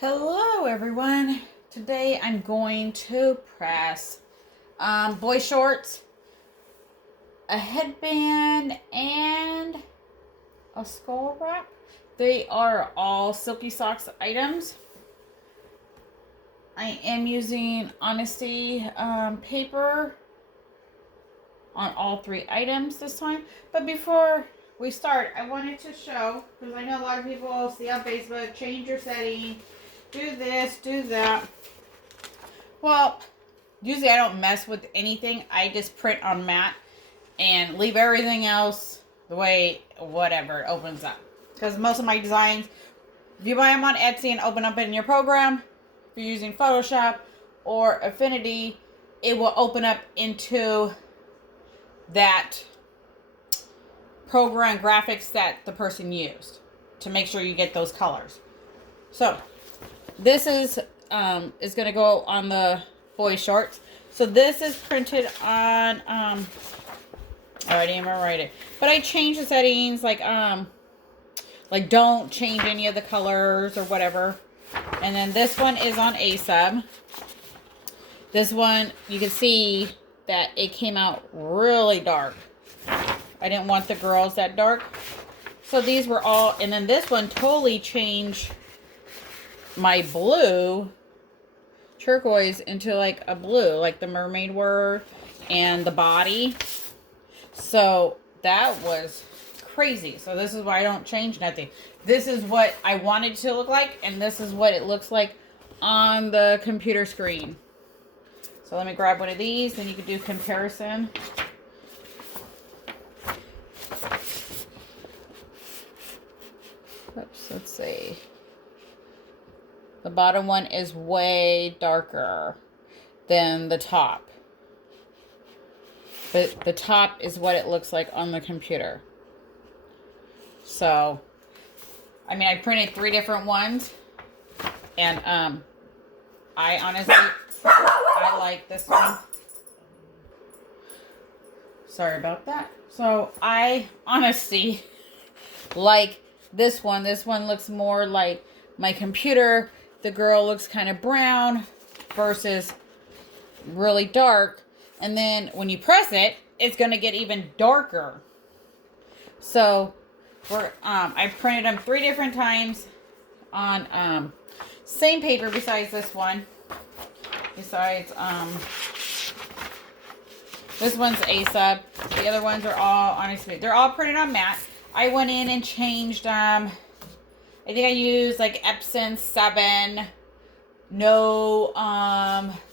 Hello everyone. Today I'm going to press Boyshorts, a headband, and a skull wrap. They are all Silky Socks items. I am using Honesty paper on all three items this time. But before we start, I wanted to show, because I know a lot of people see on Facebook, change your setting, do this, do that. Well, usually I don't mess with anything. I just print on matte and leave everything else the way whatever opens up. Because most of my designs, if you buy them on Etsy and open up in your program, if you're using Photoshop or Affinity, it will open up into that program graphics that the person used to make sure you get those colors. So this is going to go on the Boyshorts. So this is printed on I didn't even write it, but I changed the settings like don't change any of the colors or whatever. And then this one is on A sub. This one you can see that it came out really dark. I didn't want the girls that dark. So these were all, and then this one totally changed my blue turquoise into like a blue, like the mermaid were and the body. So that was crazy. So this is why I don't change nothing. This is what I wanted to look like, and this is what it looks like on the computer screen. So let me grab one of these, and you can do comparison. Oops, let's see. The bottom one is way darker than the top. But the top is what it looks like on the computer. So, I mean, I printed 3 different ones. And I honestly, I like this one. Sorry about that. So, I honestly like this one. This one looks more like my computer. The girl looks kind of brown versus really dark. And then when you press it, it's going to get even darker. So I printed them 3 different times on same paper besides this one. Besides this one's A sub. The other ones are all honestly, they're all printed on matte. I went in and changed I think I used like Epson 7, no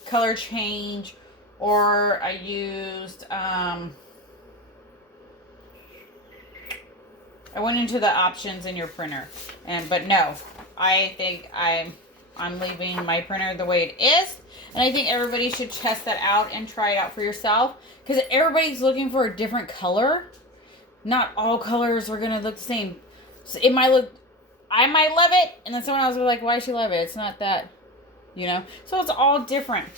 color change, or I used I went into the options in your printer, but no, I think I'm leaving my printer the way it is, and I think everybody should test that out and try it out for yourself, because everybody's looking for a different color. Not all colors are gonna look the same. So it might look, I might love it, and then someone else will be like, why does she love it? It's not that, you know? So it's all different.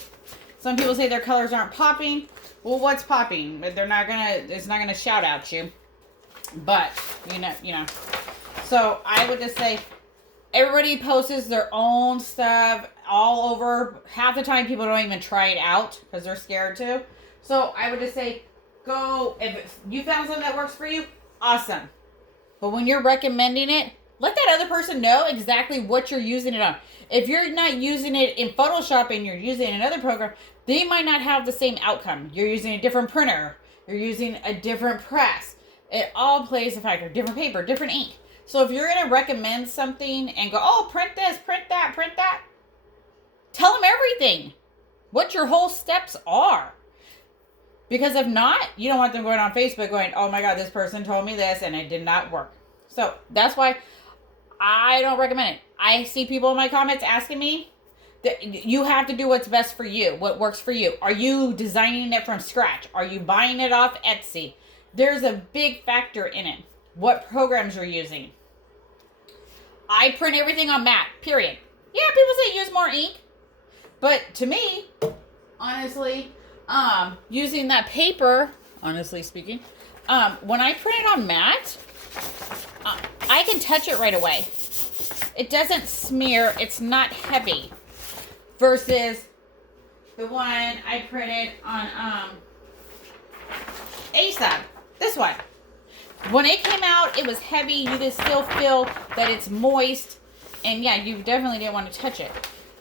Some people say their colors aren't popping. Well, what's popping? They're not gonna, it's not gonna shout at you. But, you know. So I would just say, everybody posts their own stuff all over. Half the time people don't even try it out because they're scared to. So I would just say, go, if you found something that works for you, awesome. But when you're recommending it, let that other person know exactly what you're using it on. If you're not using it in Photoshop and you're using it in another program, they might not have the same outcome. You're using a different printer. You're using a different press. It all plays a factor. Different paper, different ink. So if you're going to recommend something and go, oh, print this, print that, tell them everything. What your whole steps are. Because if not, you don't want them going on Facebook going, oh my God, this person told me this and it did not work. So that's why I don't recommend it. I see people in my comments asking me that you have to do what's best for you, what works for you. Are you designing it from scratch? Are you buying it off Etsy? There's a big factor in it. What programs you're using. I print everything on matte, period. Yeah, people say use more ink. But to me, honestly, using that paper, honestly speaking, when I print it on matte, I can touch it right away. it doesn't smear. It's not heavy. Versus the one I printed on ASAP. This one. When it came out, it was heavy. You can still feel that it's moist. And yeah, you definitely didn't want to touch it.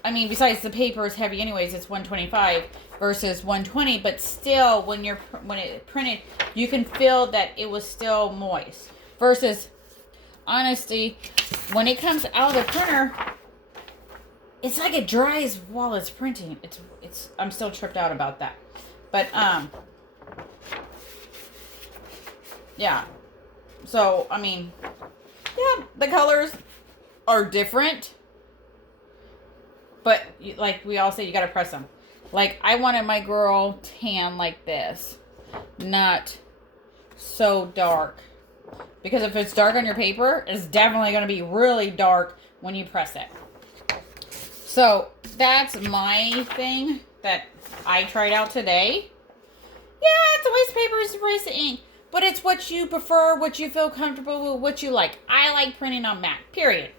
I mean, besides the paper is heavy anyways, it's 125 versus 120. But still, when it printed, you can feel that it was still moist. Versus, honestly, when it comes out of the printer, it's like it dries while it's printing. I'm still tripped out about that. But, yeah. So, I mean, yeah, the colors are different. But, like we all say, you got to press them. Like, I wanted my girl tan like this. Not so dark. Because if it's dark on your paper, it's definitely going to be really dark when you press it. So, that's my thing that I tried out today. Yeah, it's a waste of paper, it's a waste of ink. But it's what you prefer, what you feel comfortable with, what you like. I like printing on matte, period.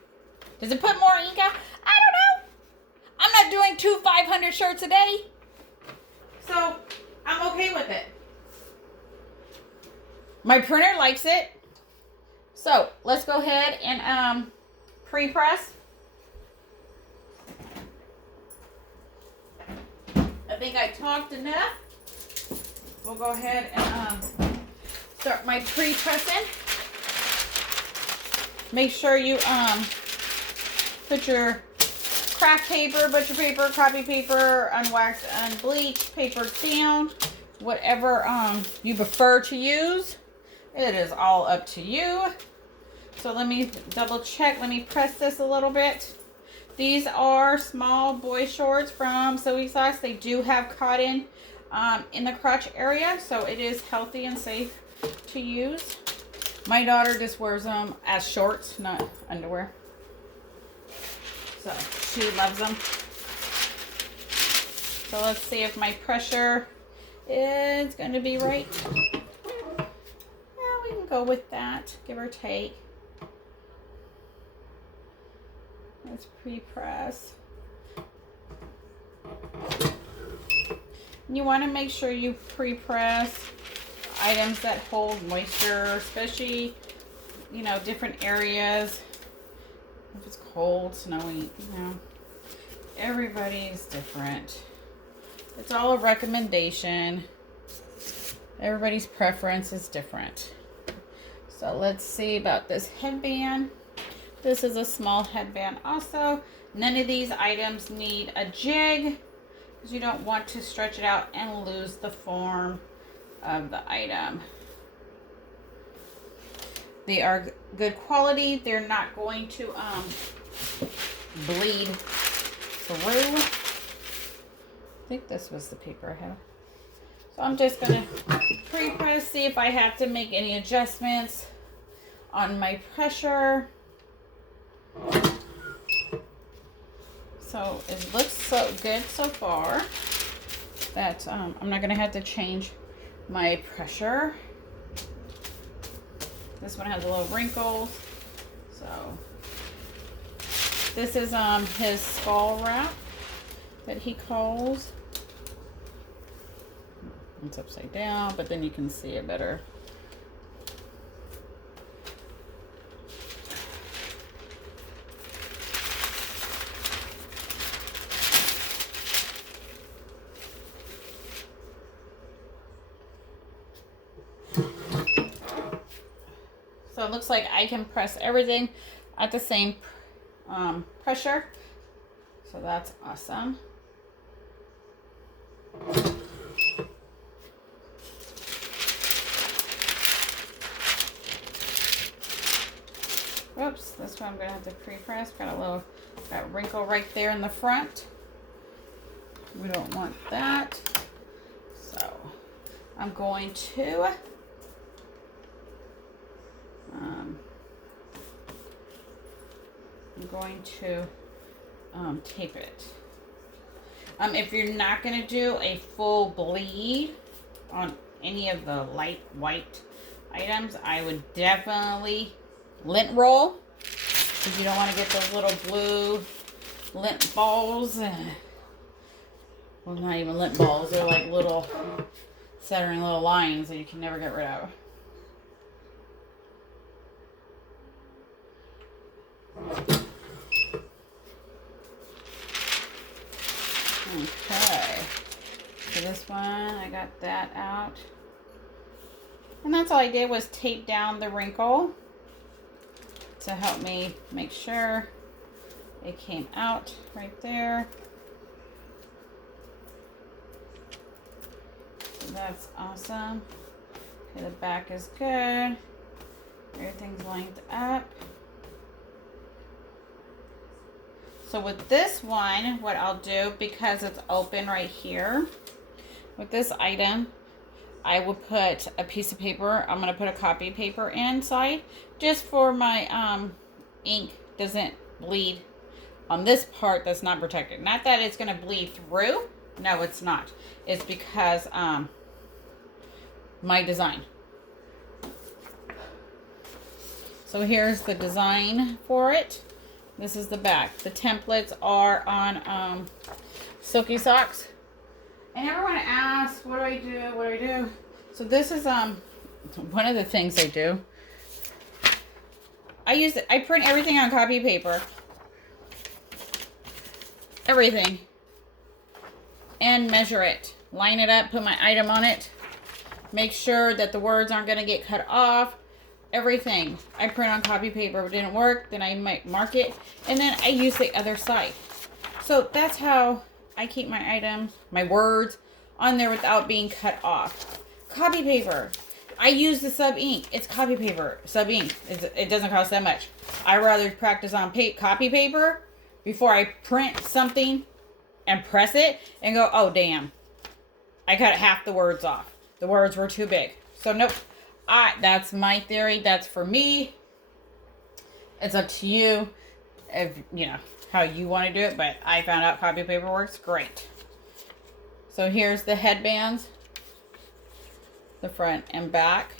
Does it put more ink out? I don't know. I'm not doing 2 500 shirts a day. So, I'm okay with it. My printer likes it. So, let's go ahead and pre-press. I think I talked enough. We'll go ahead and start my pre-pressing. Make sure you put your craft paper, butcher paper, copy paper, unwaxed, unbleached paper down. Whatever you prefer to use. It is all up to you. So let me double check. Let me press this a little bit. These are small Boyshorts from Silky. They do have cotton in the crotch area, so it is healthy and safe to use. My daughter just wears them as shorts, not underwear. So she loves them. So let's see if my pressure is going to be right. Yeah, we can go with that, give or take. Let's pre-press. You want to make sure you pre-press items that hold moisture, especially, you know, different areas. If it's cold, snowy, you know, everybody's different. It's all a recommendation. Everybody's preference is different. So let's see about this headband. This is a small headband also. None of these items need a jig because you don't want to stretch it out and lose the form of the item. They are good quality. They're not going to bleed through. I think this was the paper I have. So I'm just going to pre-press, see if I have to make any adjustments on my pressure. So it looks so good so far that I'm not going to have to change my pressure. This one has a little wrinkles. So this is his skull wrap that he calls. It's upside down, but then you can see it better. So it looks like I can press everything at the same pressure. So that's awesome. Whoops, this one I'm going to have to pre-press. Got a little wrinkle right there in the front. We don't want that. So I'm going to tape it. If you're not going to do a full bleed on any of the light white items, I would definitely lint roll because you don't want to get those little blue lint balls. Well, not even lint balls. They're like little centering little lines that you can never get rid of. Okay. So this one, I got that out. And that's all I did was tape down the wrinkle to help me make sure it came out right there. So that's awesome. Okay, the back is good. Everything's lined up. So with this one, what I'll do, because it's open right here, with this item, I will put a piece of paper. I'm going to put a copy paper inside just for my ink doesn't bleed on this part that's not protected. Not that it's going to bleed through. No, it's not. It's because my design. So here's the design for it. This is the back. The templates are on Silky socks. And everyone asks, what do I do? What do I do? So this is one of the things I do. I print everything on copy paper. Everything. And measure it. Line it up, put my item on it. Make sure that the words aren't going to get cut off. Everything. I print on copy paper. If it didn't work, then I might mark it. And then I use the other side. So that's how I keep my items, my words, on there without being cut off. Copy paper. I use the sub ink. It's copy paper. Sub ink. It doesn't cost that much. I rather practice on copy paper before I print something and press it and go, oh damn, I cut half the words off. The words were too big. So nope. That's my theory. That's for me. It's up to you, if you know how you want to do it. But I found out copy paper works great. So here's the headbands, the front and back.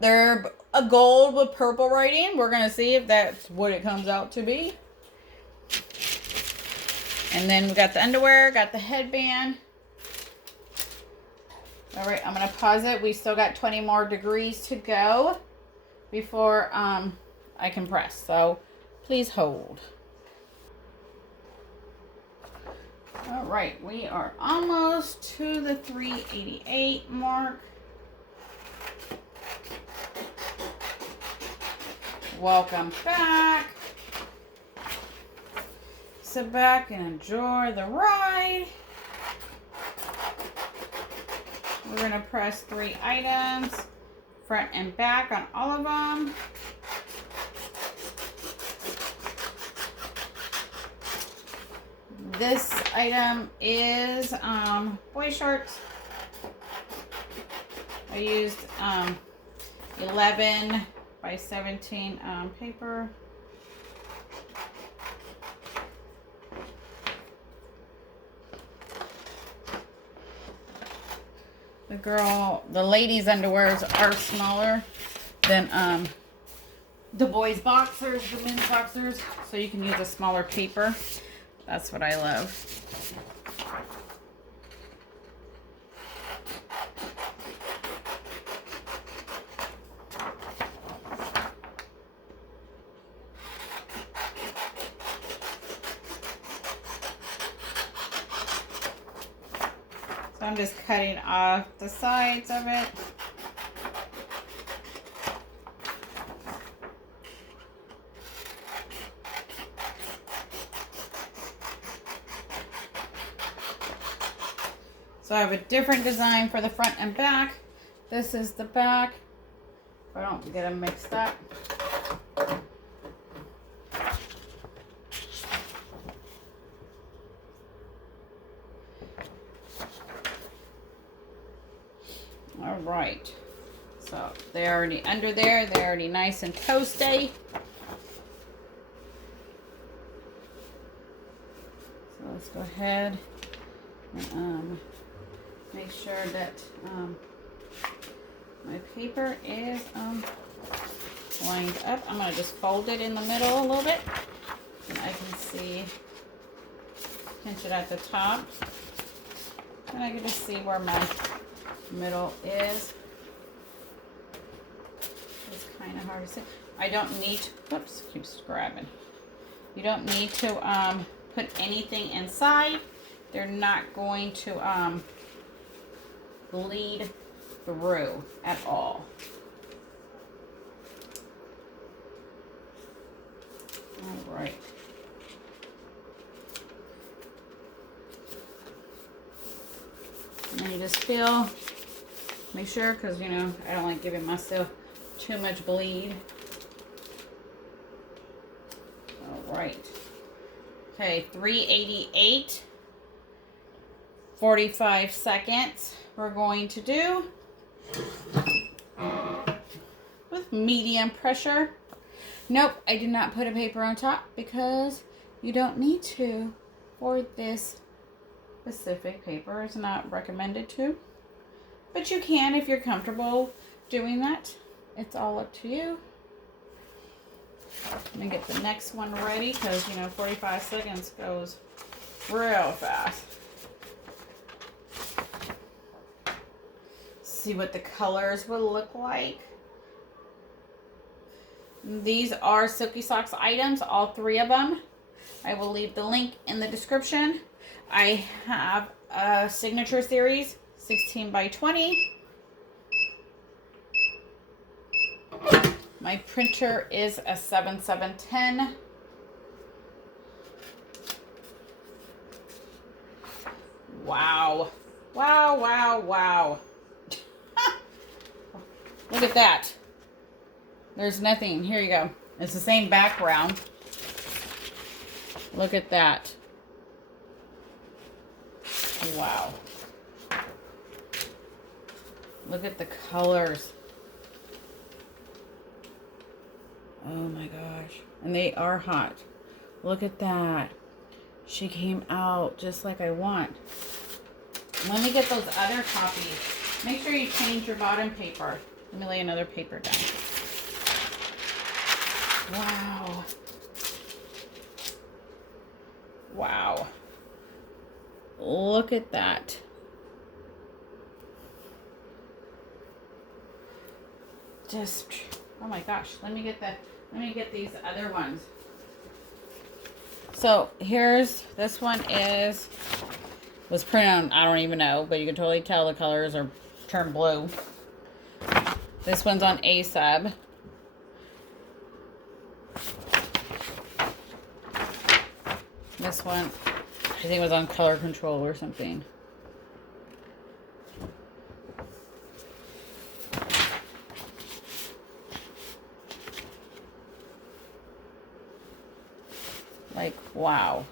They're a gold with purple writing. We're gonna see if that's what it comes out to be. And then we got the underwear, got the headband. All right, I'm going to pause it. We still got 20 more degrees to go before I can press. So please hold. All right, we are almost to the 388 mark. Welcome back. Sit back and enjoy the ride. We're going to press 3 items, front and back on all of them. This item is Boyshorts. I used 11 by 17 paper. The ladies' underwears are smaller than the boys' boxers, the men's boxers, so you can use a smaller paper. That's what I love. So I'm just cutting off the sides of it. So I have a different design for the front and back. This is the back. If I don't get them mixed up. All right. So they're already under there. They're already nice and toasty. So let's go ahead and make sure that my paper is lined up. I'm going to just fold it in the middle a little bit. And I can see, pinch it at the top. And I can just see where my middle is. It's kind of hard to see. I don't need, whoops, keeps grabbing. You don't need to put anything inside. They're not going to bleed through at all. All right. And then you just feel, make sure, because you know, I don't like giving myself too much bleed. All right. Okay, 388, 45 seconds. We're going to do with medium pressure. Nope, I did not put a paper on top because you don't need to for this specific paper. It's not recommended to, but you can if you're comfortable doing that. It's all up to you. Let me get the next one ready because, you know, 45 seconds goes real fast. See what the colors will look like. These are Silky Socks items, all 3 of them. I will leave the link in the description. I have a signature series, 16 by 20. My printer is a 7710. Wow. Wow, wow, wow. Look at that. There's nothing. Here you go. It's the same background. Look at that. Wow. Look at the colors. Oh my gosh. And they are hot. Look at that. She came out just like I want. Let me get those other copies. Make sure you change your bottom paper. Let me lay another paper down. Wow. Wow. Look at that. Just, oh my gosh. Let me get these other ones. So here's, this one was printed on, I don't even know, but you can totally tell the colors are turned blue. This one's on A-Sub. This one, I think it was on Color Control or something. Like, wow.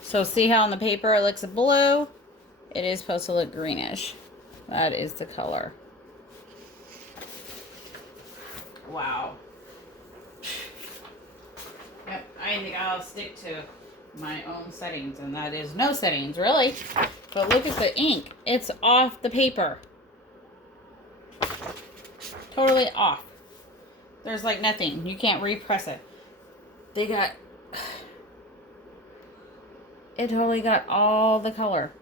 So see how on the paper it looks blue? It is supposed to look greenish. That is the color. Wow. Yep, I think I'll stick to my own settings, and that is no settings, really. But look at the ink. It's off the paper. Totally off. There's like nothing. You can't repress it. They got... It totally got all the color.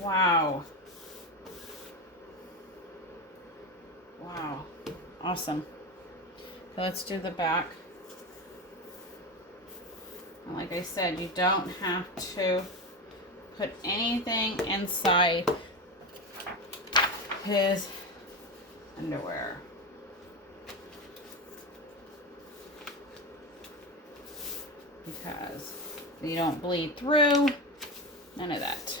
Wow. Wow. Awesome. So let's do the back. And like I said, you don't have to put anything inside his underwear. Because you don't bleed through. None of that.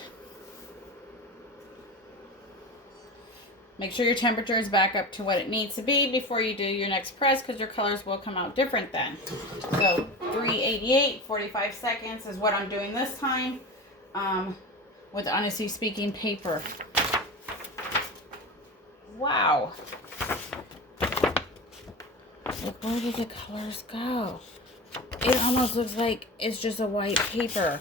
Make sure your temperature is back up to what it needs to be before you do your next press, because your colors will come out different then. So 388, 45 seconds is what I'm doing this time with Honestly Speaking paper. Wow. Look, where did the colors go? It almost looks like it's just a white paper.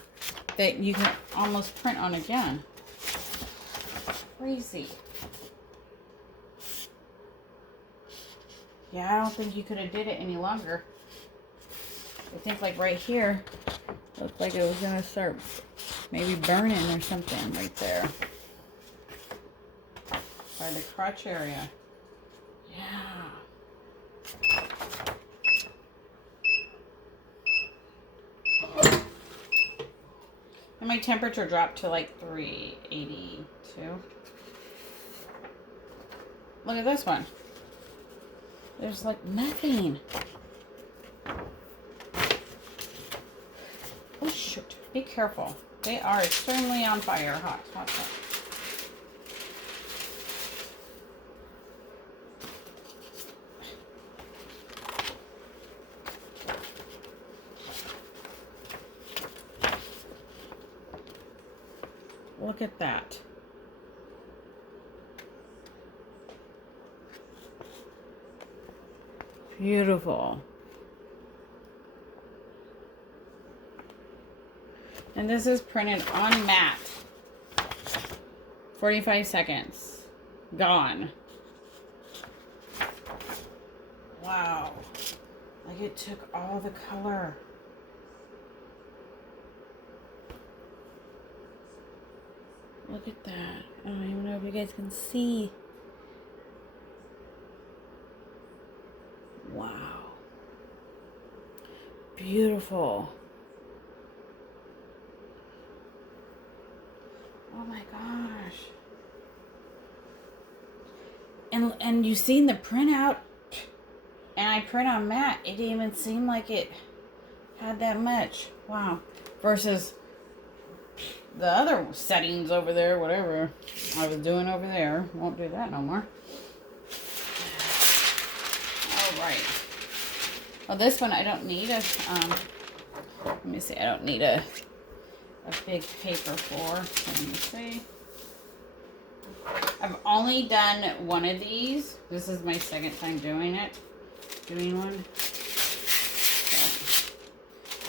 that you can almost print on again. Crazy. Yeah, I don't think you could have did it any longer. I think like right here, looked like it was gonna start maybe burning or something right there. By the crotch area. Yeah. And my temperature dropped to like 382. Look at this one. There's like nothing. Oh shoot. Be careful. They are extremely on fire. Hot, hot, hot. Look at that. Beautiful. And this is printed on matte. 45 seconds. Gone. Wow. Like it took all the color. Look at that. I don't even know if you guys can see. Wow. Beautiful. Oh my gosh. And you seen the printout, and I print on matte. It didn't even seem like it had that much. Wow. Versus the other settings over there, whatever I was doing over there. Won't do that no more. All right. Well, this one I don't need a, let me see, I don't need a big paper for. Let me see. I've only done one of these. This is my second time doing one. So,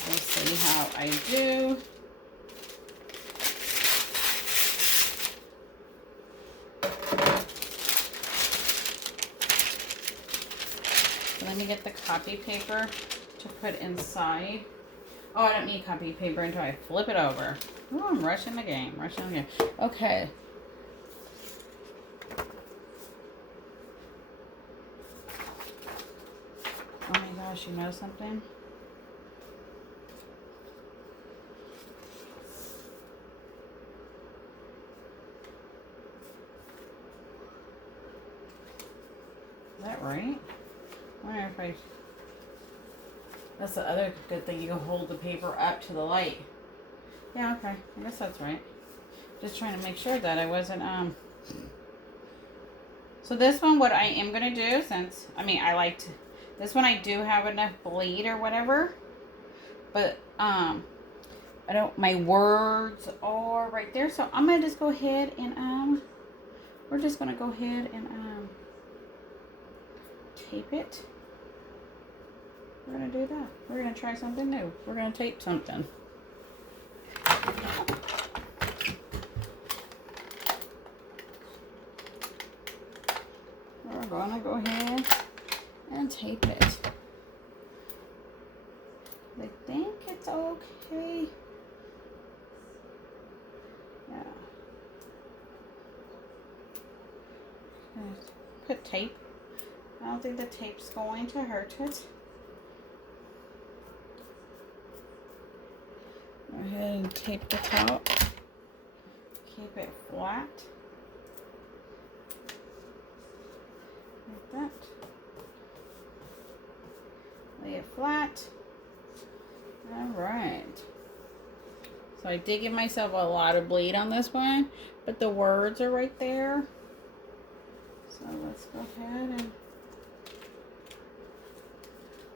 we'll see how I do. Let me get the copy paper to put inside. Oh, I don't need copy paper until I flip it over. Oh, I'm rushing the game. Okay. Oh my gosh, you know something? Is that right? I wonder if that's the other good thing. You can hold the paper up to the light. Yeah, okay. I guess that's right. Just trying to make sure that I wasn't, So this one, what I am going to do, since, this one I do have enough bleed or whatever. But, my words are right there. So I'm going to just go ahead and, we're just going to go ahead and, tape it. We're going to do that. We're going to try something new. We're going to tape something. We're going to go ahead and tape it. I think it's okay. Yeah. Put tape. I don't think the tape's going to hurt it. Go ahead and tape the top. Keep it flat. Like that. Lay it flat. Alright. So I did give myself a lot of bleed on this one, but the words are right there. So let's go ahead and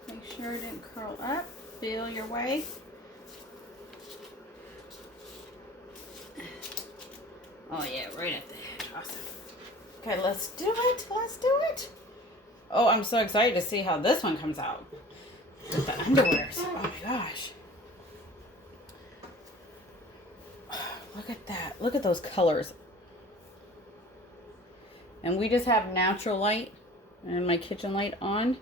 make sure it didn't curl up. Feel your way. Oh yeah, right at the edge. Awesome. Okay, let's do it. Let's do it. Oh, I'm so excited to see how this one comes out. With the underwears. Oh my gosh. look at that. Look at those colors. And we just have natural light and my kitchen light on.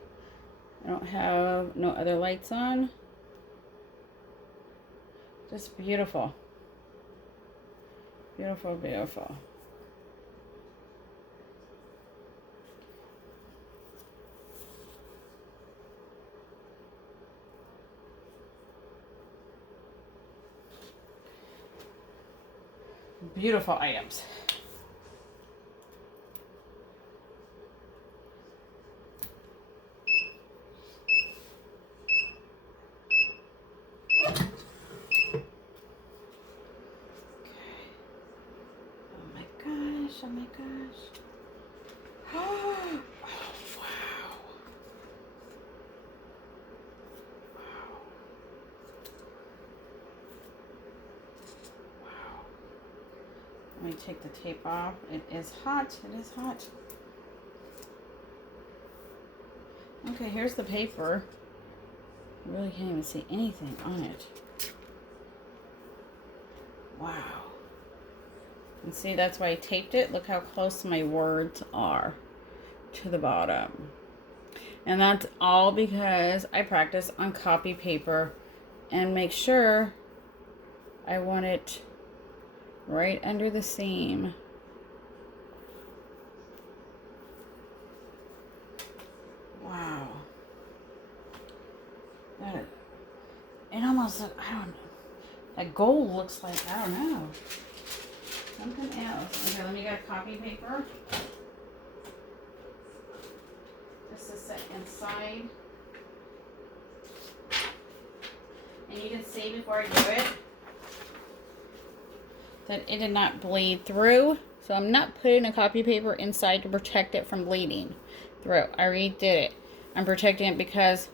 I don't have no other lights on. Just beautiful. Beautiful, beautiful. Beautiful items. Oh my gosh. Oh, wow. Wow. Let me take the tape off. It is hot. It is hot. Okay, here's the paper. I really can't even see anything on it. Wow. And see, that's why I taped it. Look how close my words are to the bottom. And that's all because I practice on copy paper and make sure I want it right under the seam. Wow. It almost, I don't know. That gold looks like, I don't know. Something else. Okay, let me get a copy paper. Just to set inside. And you can see before I do it that it did not bleed through. So I'm not putting a copy paper inside to protect it from bleeding through. I redid it. I'm protecting it because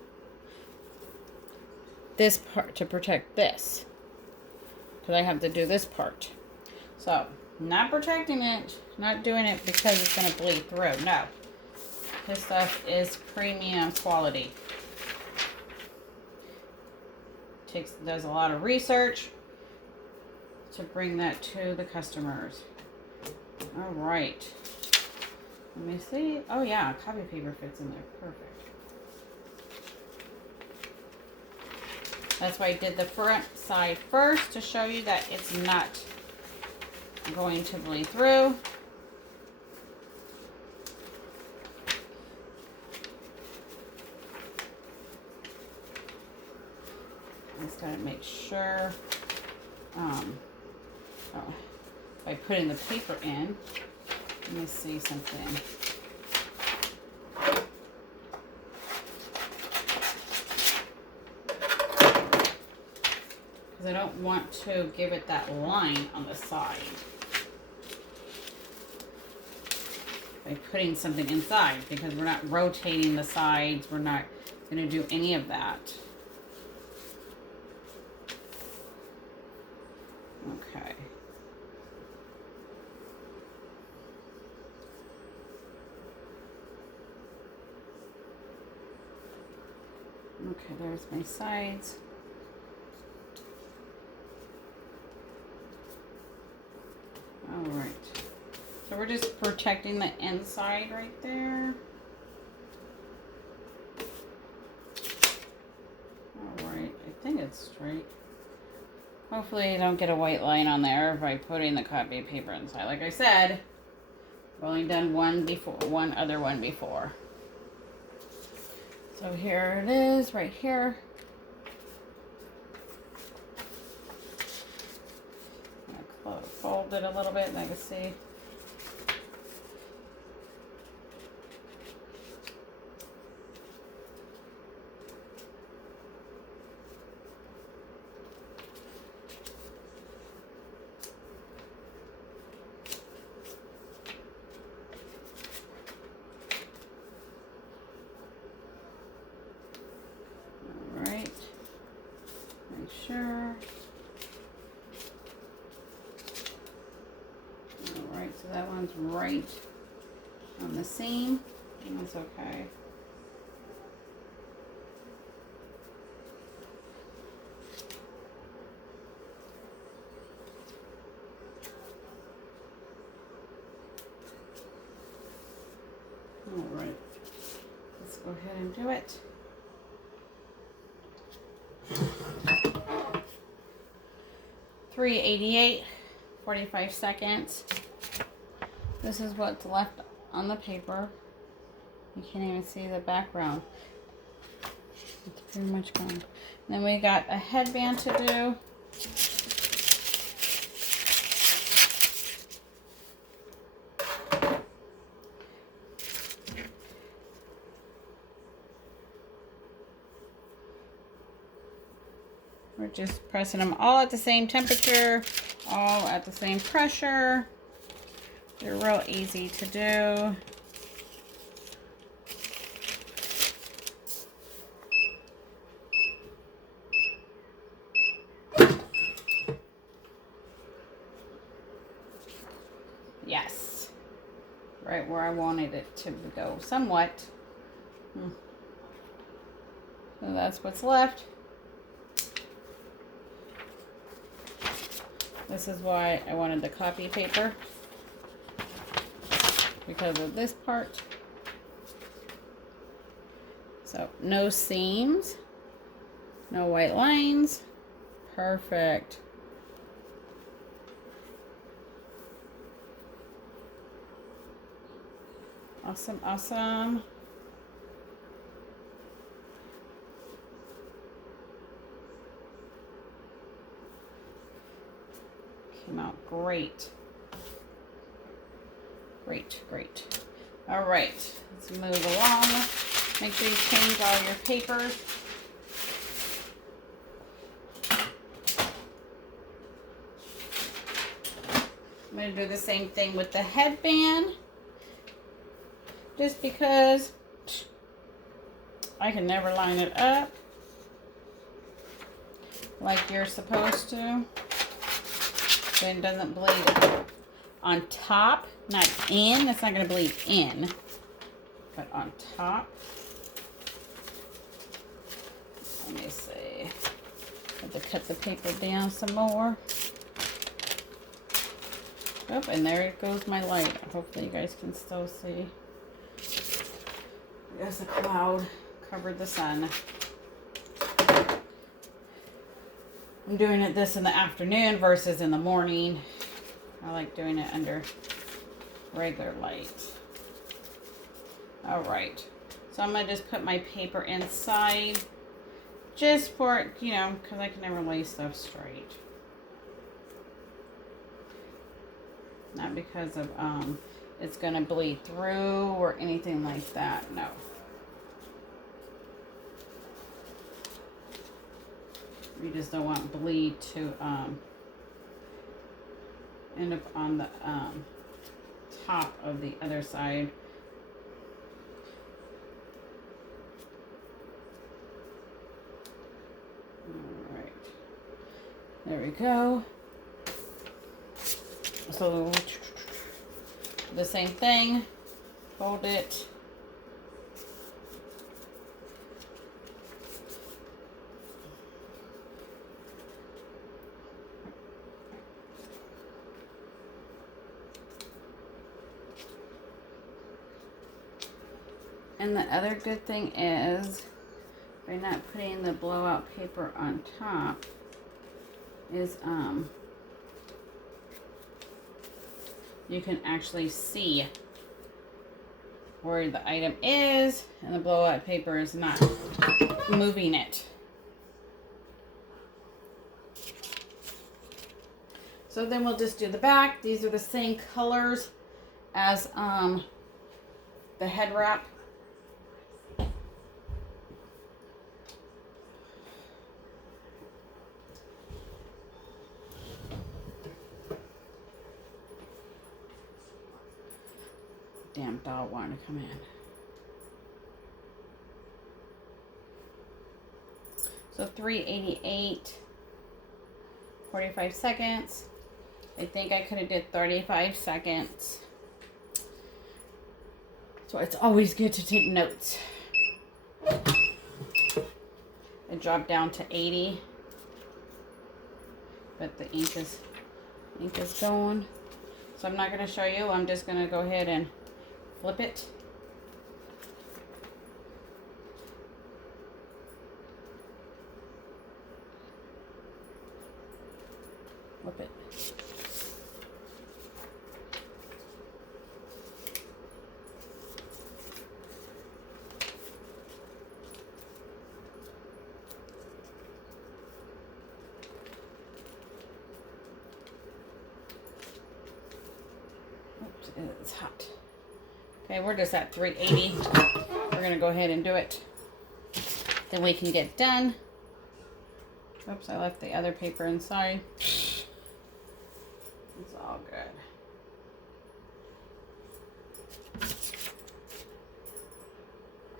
this part, to protect this. Because I have to do this part. So, not protecting it, not doing it because it's going to bleed through. No. This stuff is premium quality. Does a lot of research to bring that to the customers. All right. Let me see. Oh yeah, copy paper fits in there. Perfect. That's why I did the front side first to show you that it's not going to bleed through. Just gotta make sure by putting the paper in. Let me see something. Because I don't want to give it that line on the side. By putting something inside, because we're not rotating the sides, we're not going to do any of that. Okay. Okay, there's my sides. All right. So we're just protecting the inside right there. All right, I think it's straight. Hopefully you don't get a white line on there by putting the copy paper inside. Like I said, I've only done one other one before. So here it is, right here. I'm gonna fold it a little bit and I can see. Sure. All right, so that one's right on the seam. That's okay. All right, let's go ahead and do it. $3.88, 45 seconds. This is what's left on the paper. You can't even see the background. It's pretty much gone. Then we got a headband to do. We're just pressing them all at the same temperature, all at the same pressure. They're real easy to do. Yes, right where I wanted it to go, somewhat. So that's what's left. This is why I wanted the copy paper, because of this part. So no seams, no white lines. Perfect. Awesome, awesome. Came out great. Great, great. All right, let's move along. Make sure you change all your papers. I'm going to do the same thing with the headband. Just because I can never line it up like you're supposed to. So it doesn't bleed on top, not in. It's not going to bleed in, but on top. Let me see. I have to cut the paper down some more. Oh, and there goes my light. Hopefully you guys can still see. I guess the cloud covered the sun. I'm doing this in the afternoon versus in the morning. I like doing it under regular light. All right. So I'm going to just put my paper inside just for, you know, because I can never lay stuff straight. Not because of it's going to bleed through or anything like that. No. You just don't want bleed to end up on the top of the other side. All right. There we go. So the same thing. Fold it. And the other good thing is, by not putting the blowout paper on top, is you can actually see where the item is, and the blowout paper is not moving it. So then we'll just do the back. These are the same colors as the head wrap. Damn dog wanted to come in. So 388, 45 seconds. I think I could have did 35 seconds. So it's always good to take notes. I dropped down to 80, but the ink is going. So I'm not going to show you. I'm just going to go ahead and flip it It's hot. Okay, we're just at 380. We're gonna go ahead and do it. Then we can get done. Oops, I left the other paper inside. It's all good.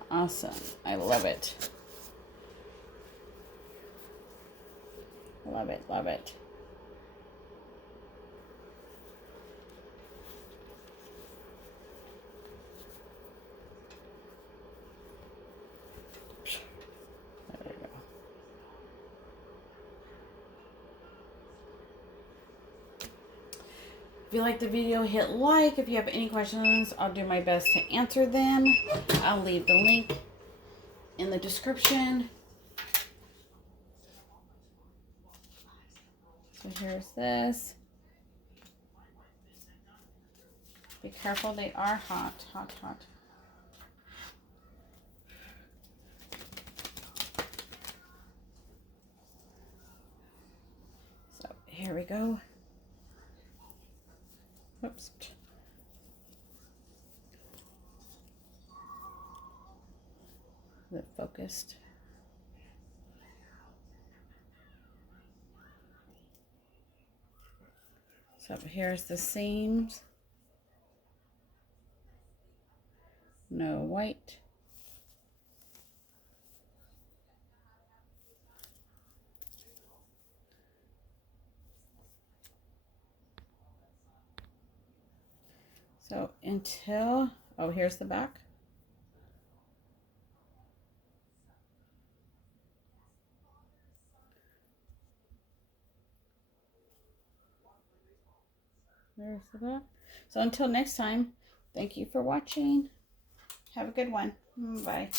Awesome. I love it. Love it, love it. There we go. If you like the video, hit like. If you have any questions, I'll do my best to answer them. I'll leave the link in the description. So here's this. Be careful, they are hot, hot, hot. So here we go. Whoops. Is it focused? So here's the seams. No white. So until, oh, here's the back. There's the back. So until next time, thank you for watching. Have a good one. Bye.